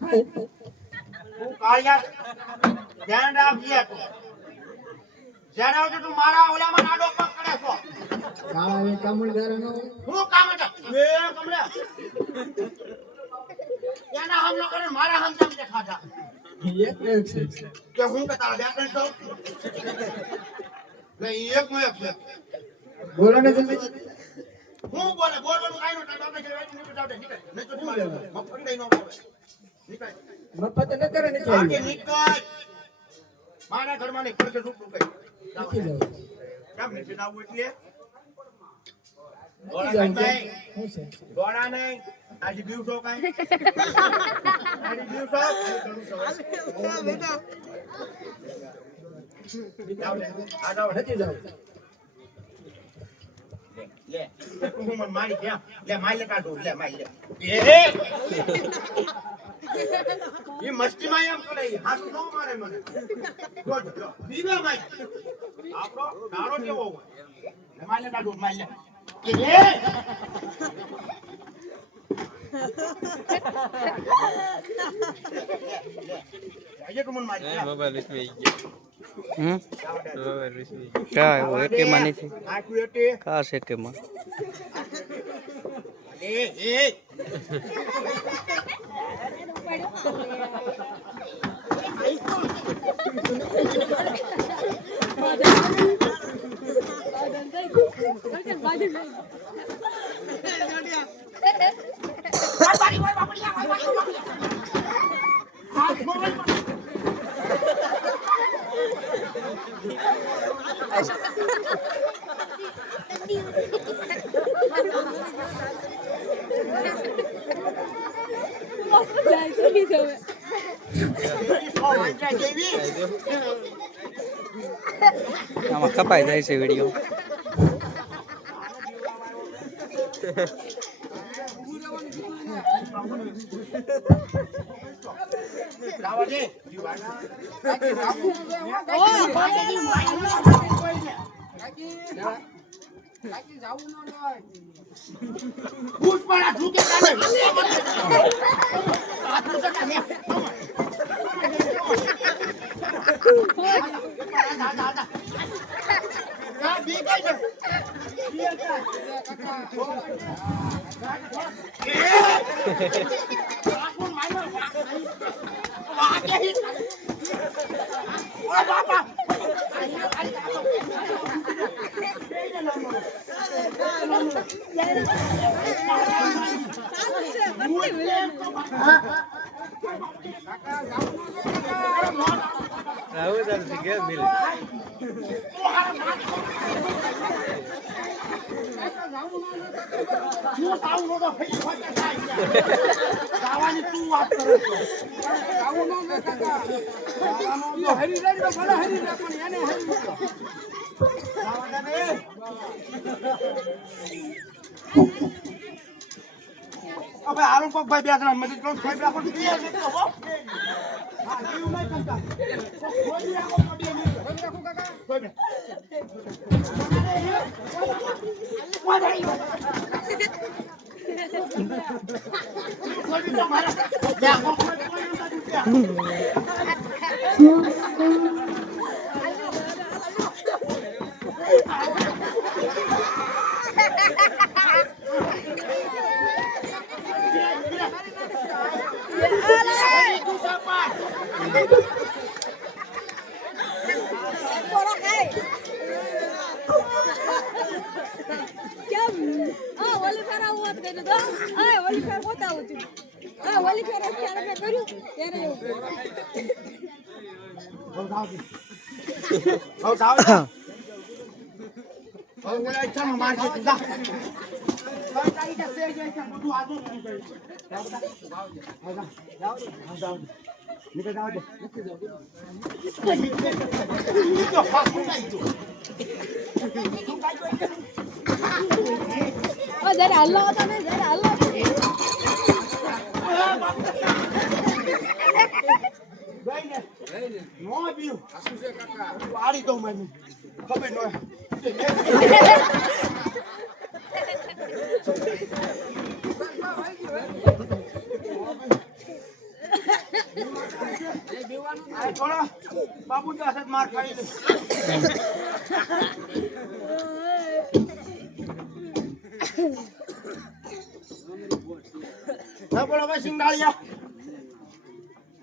તું કાળિયા ધ્યાન રાખજે તું. જ્યારે આવજો તું મારા ઓલામાં નાડો પગ કરે છો. કાળા એ કામણદારનો હું કામ છે એ કમળા એના હમ ન કરે મારા હમ કેમ દેખાતા એક છે કે હું કે તારા બે ત્રણ છો લે એક મે છે બોલો ને જલ્દી હું બોલે બોલવાનું કાઈ નો ટાઈમ આપણે વેટ નીકળ જાવ નીકળ નહીં તો મારે મફત દઈ નો બોલે નીકળ મફત ન કરે ને આગે નીકળ મારા ઘરમાં ને પડકે રૂપડું કઈ નીકળી જાવ કેમ નીકળી આવું એટલે હું છે દોડા નહીં આજે દિવસો કાઈ આજે દિવસો બેટા આ જાવ નથી જાવ લે તું મને મારી ગયા લે મારી કાઢો લે મારી લે એ મસ્તી માં એમ કરે હાથ નો મારે મને જો બીજા માઈ આપણો નાળો કેવો હોય મારી કાઢો મારી લે આજે તું મને મારી બાબા રિસ્વી બાબા રિસ્વી કા હોય કે માની છે આખું એટે કા છે કે માં એ આમાં કપાઈ જાય છે વિડિયો રાહુ ચાલશે કે મિલ ગાવાની તું વાત કરે છો ગાવું નો મે કાકા હરી રેડી ભલે હરી રે પણ એને હરી ગાવાના ને અબે આરું પગ ભાઈ બે જણા મદદ કરો છોઈ રાખો કે હો હા જીવ નહીં કરતા કોઈ રાખો પડી નહીં રાખો કાકા કોઈ બે કોઈ તો મારા રાખો જયારે હલ્લો હતો ને જયારે હલ્લો નો બીઉ આસુ છે કાકા વાડી દઉં મને ખબર નો આ થોડો બાપુ તો હશે માર ખાઈ લે. ના બોલો ભાઈ સિંગડાળિયા.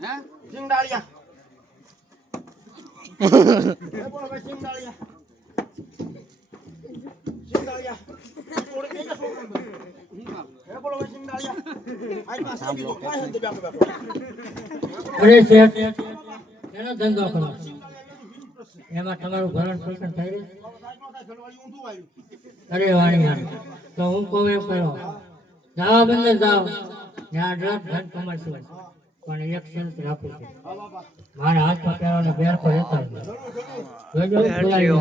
હે સિંગડાળિયા. ના બોલો ભાઈ સિંગડાળિયા. સિંગડાળિયા. થોડે કે છોકરો. હે બોલો ભાઈ સિંગડાળિયા. આઈ પાસે બીજો કાય હંતે બેઠો બેઠો. અરે શેઠ એનો ધંધો કરો એમાં તમારું ભરણ પોષણ થઈ રહ્યું અરે વાણી તો હું કહું એમ કરો જાવા બંદર જાઓ ત્યાં ડ્રગ ધન કમાશું પણ એક શરત રાખું છું મારા હાથમાં પહેરવાનો બેરખો રહેતા જ નહીં. જોજો બોલાવી લો.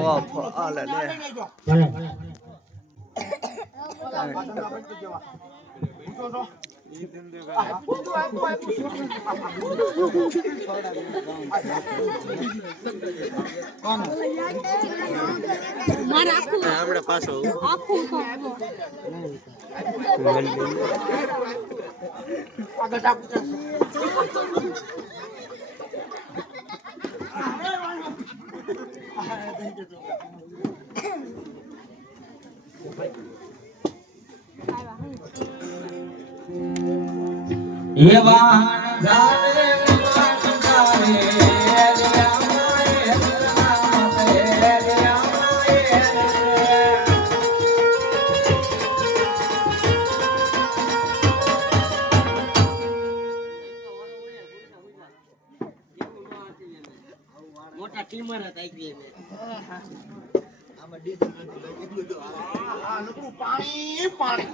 ભલે મારે આખું આપણે પાછો આખું આગળ ટાકું છે. ये वाहन जाने मन जाने एलिया माए नाम एलिया माए મોટા ટીમર હતા આવી મે આમાં ડીઝલ નથી એટલું જો આ નકરું પાણી પાણી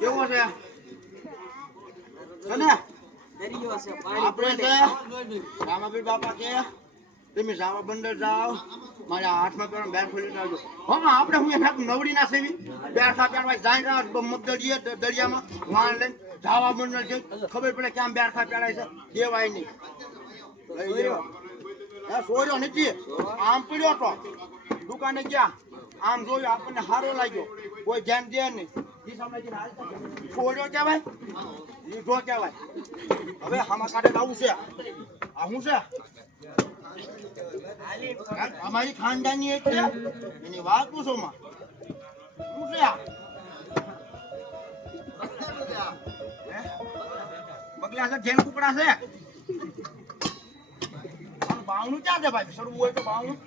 કેવો છે કને દરિયો છે પાણી આપણે છે રામાપીર બાપા કે તમે જાવા બંદર જાઓ મારા હાથમાં પેલો બેર ખોલી નાખજો. હા આપણે હું એના નવડી ના સેવી બેર ખા પેરવા જાય મગદડીએ દરિયામાં વાણ લઈને જાવા બંદર છે ખબર પડે કેમ બેર ખા પેરાય છે દેવાય નહીં. લઈ લેવા હા સોર્યો નથી આમ પીડ્યો તો દુકાને ગયા આમ જોયું આપણને સારો લાગ્યો કોઈ ધ્યાન દે નહીં છોડ્યો કહેવાય લીધો કહેવાય. હવે આમાં કાઢે આવું છે આ શું છે અમારી ખાનદાની એટલે એની વાત પૂછો માં શું છે આ બગલા છે જેન કુકડા છે બાવણું ક્યાં છે ભાઈ શરૂ હોય તો બાવણું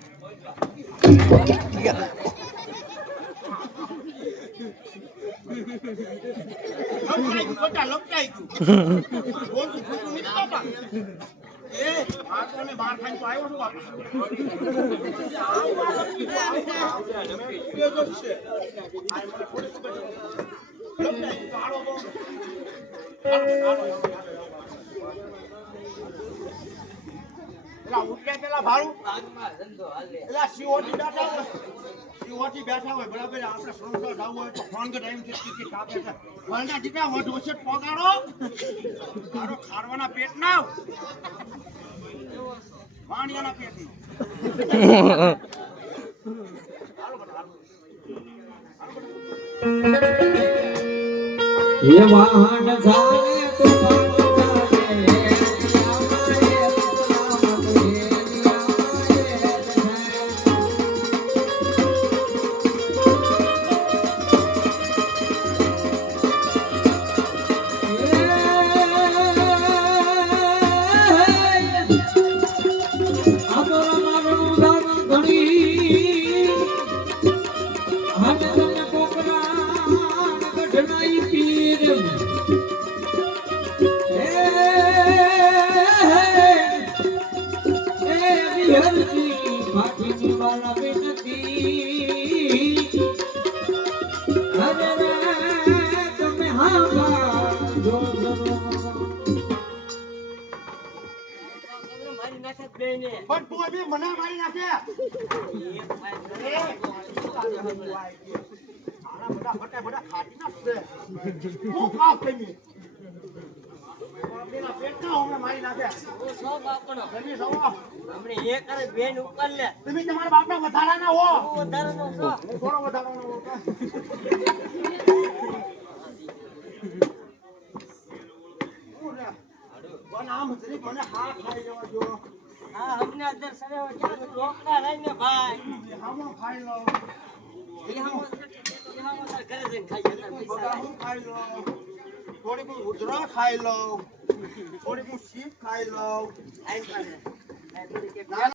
લપટાઈ ગયું બોલતું ખોટું નથી બાપા એ આ તો ને બાર ખાઈને તો આવ્યો છું બાપા પેલા ભાડું પેલા સીઓટી બેઠા હોય સીઓટી બેઠા હોય બરાબર આપણે સંસાર જવું હોય તો ફોન કે ટાઈમ ટિકિટ આપે છે વળના દીકરા વઢ વચ્ચે પગાડો મારો ખારવાના પેટ ના વાણિયાના પેટ ये वाहन जाने तो जाने મારી નાખે બેને પણ તું અભી મને મારી નાખે બધા ખાટી નાખશે હું ખાવ પેમી પેલા પેટ ના હમણાં મારી નાખે ઓ સો બાપનો તમે સવો આપણે એક અરે બેન ઉપર લે તમે તમારા બાપના વધારાના હો વધારાનો છો હું થોડો વધારાનો હો અને આમ જરીક મને હા ખાઈ લેવા જો હા હમને અંદર સરેવા ક્યાં તો રોકડા રહીને ભાઈ હામો ખાઈ લો એહામાં તાર ઘરે જઈને ખાઈ જતા બધા પૈસા હું ખાઈ લો થોડીક હું ઉધરા ખાઈ લઉં થોડીક હું શીપ ખાઈ લઉં આઈ પાડે આ થોડી કે ના